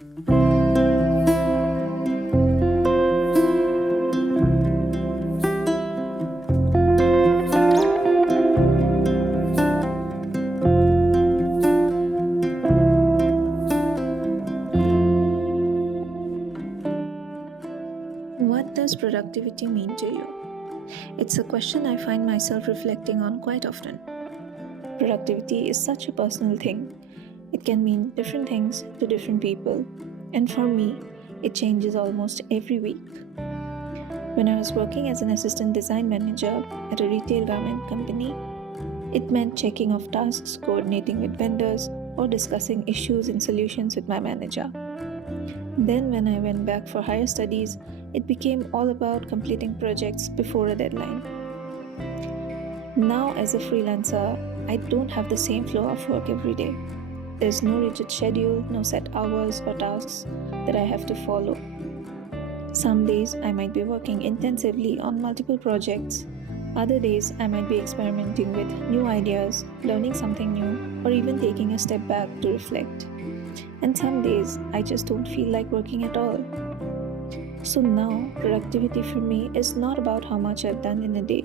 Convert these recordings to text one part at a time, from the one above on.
What does productivity mean to you? It's a question I find myself reflecting on quite often. Productivity is such a personal thing. It can mean different things to different people, and for me, it changes almost every week. When I was working as an assistant design manager at a retail garment company, it meant checking off tasks, coordinating with vendors, or discussing issues and solutions with my manager. Then, when I went back for higher studies, it became all about completing projects before a deadline. Now, as a freelancer, I don't have the same flow of work every day. There's no rigid schedule, no set hours or tasks that I have to follow. Some days I might be working intensively on multiple projects. Other days I might be experimenting with new ideas, learning something new, or even taking a step back to reflect. And some days I just don't feel like working at all. So now, productivity for me is not about how much I've done in a day.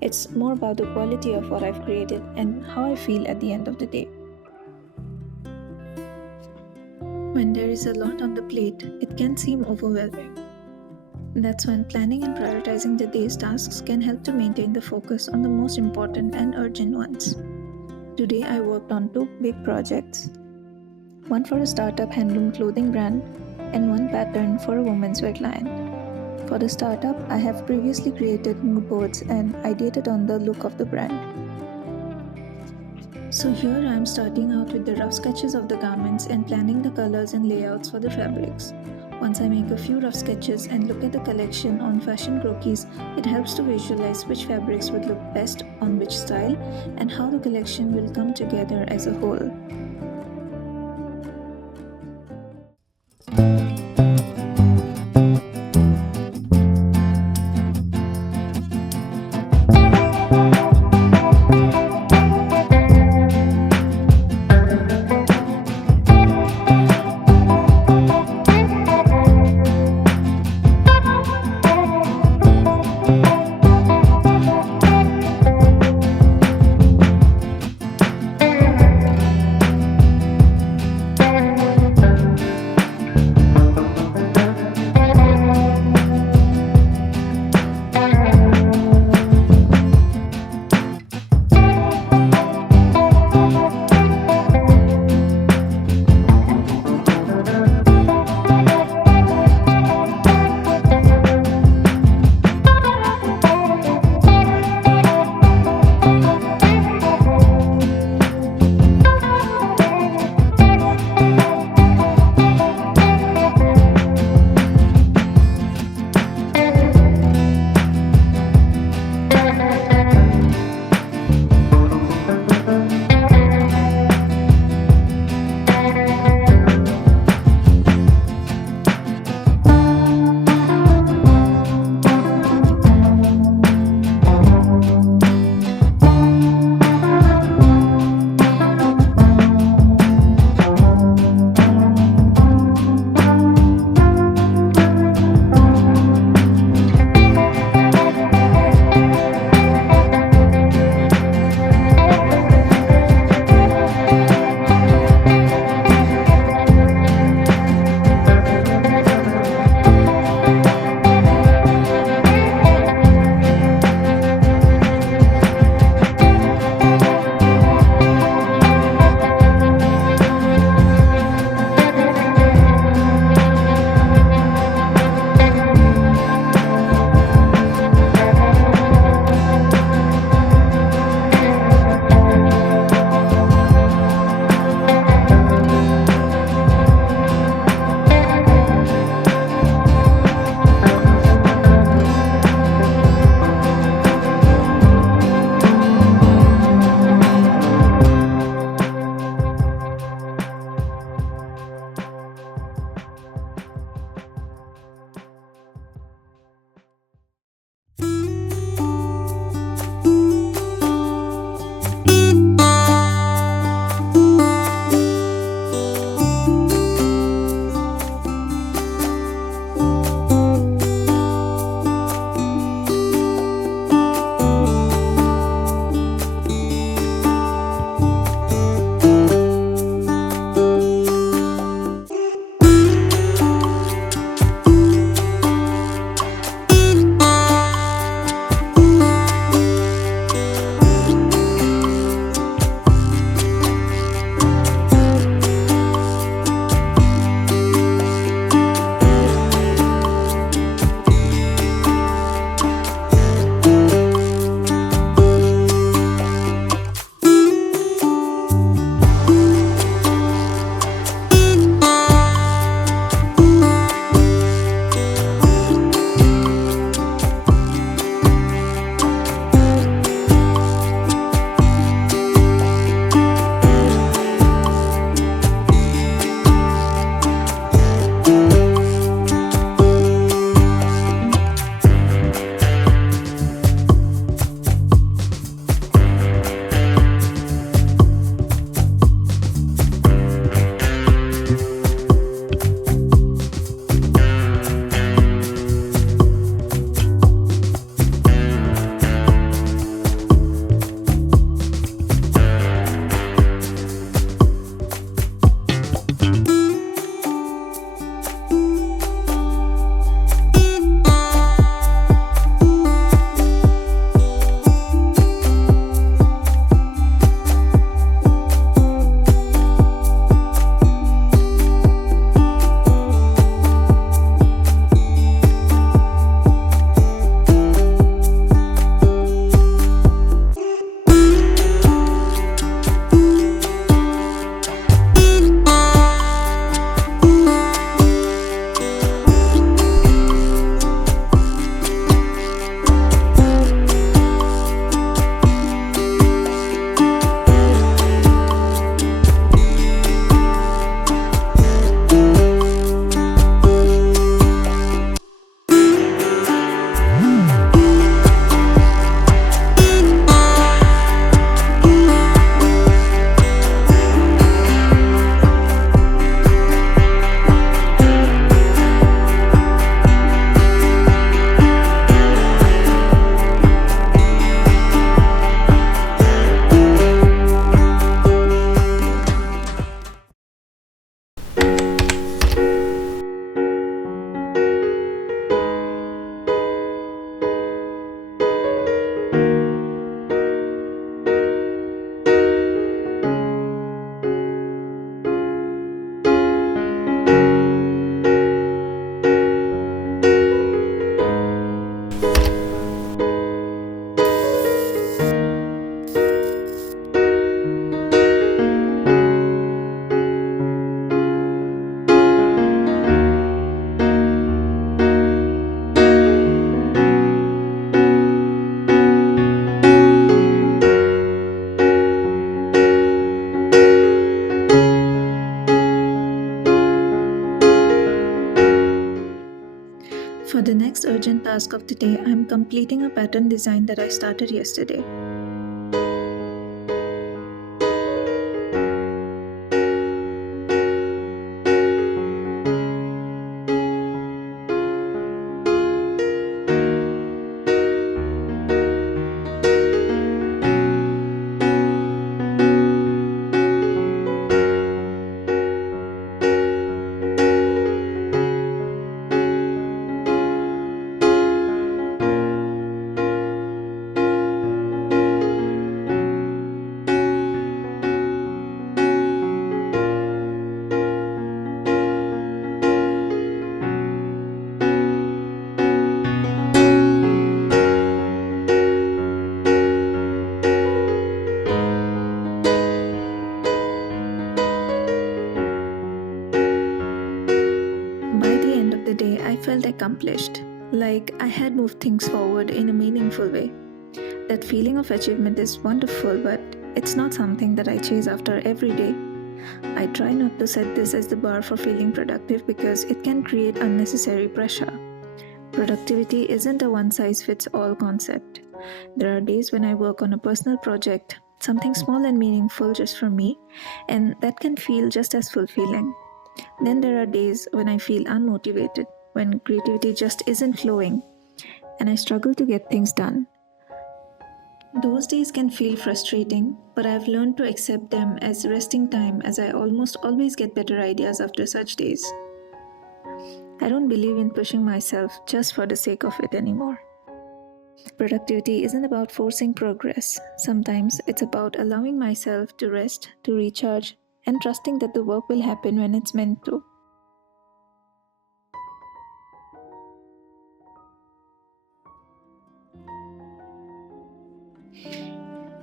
It's more about the quality of what I've created and how I feel at the end of the day. When there is a lot on the plate, it can seem overwhelming. That's when planning and prioritizing the day's tasks can help to maintain the focus on the most important and urgent ones. Today I worked on two big projects, one for a startup handloom clothing brand and one pattern for a women's wear client. For the startup, I have previously created mood boards and ideated on the look of the brand. So here I am starting out with the rough sketches of the garments and planning the colors and layouts for the fabrics. Once I make a few rough sketches and look at the collection on fashion croquis, it helps to visualize which fabrics would look best on which style and how the collection will come together as a whole. For the next urgent task of the day, I'm completing a pattern design that I started yesterday. By the end of the day, I felt accomplished, like I had moved things forward in a meaningful way. That feeling of achievement is wonderful, but it's not something that I chase after every day. I try not to set this as the bar for feeling productive because it can create unnecessary pressure. Productivity isn't a one size fits all concept. There are days when I work on a personal project, something small and meaningful just for me, and that can feel just as fulfilling. Then there are days when I feel unmotivated, when creativity just isn't flowing, and I struggle to get things done. Those days can feel frustrating, but I've learned to accept them as resting time as I almost always get better ideas after such days. I don't believe in pushing myself just for the sake of it anymore. Productivity isn't about forcing progress. Sometimes it's about allowing myself to rest, to recharge, and trusting that the work will happen when it's meant to.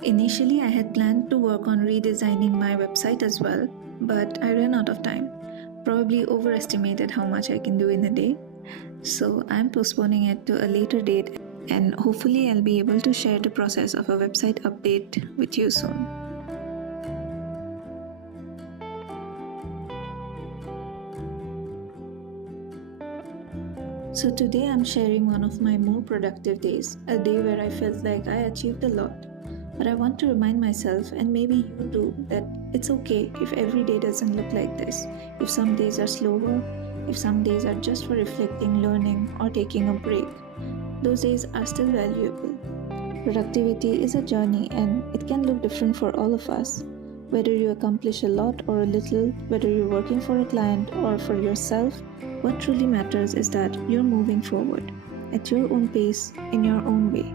Initially, I had planned to work on redesigning my website as well, but I ran out of time. Probably overestimated how much I can do in a day. So I'm postponing it to a later date, and hopefully, I'll be able to share the process of a website update with you soon. So today I'm sharing one of my more productive days, a day where I felt like I achieved a lot. But I want to remind myself, and maybe you do, that it's okay if every day doesn't look like this. If some days are slower, if some days are just for reflecting, learning, or taking a break, those days are still valuable. Productivity is a journey and it can look different for all of us. Whether you accomplish a lot or a little, whether you're working for a client or for yourself, what truly matters is that you're moving forward at your own pace, in your own way.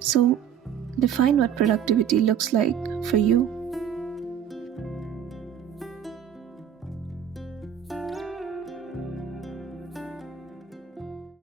So, define what productivity looks like for you.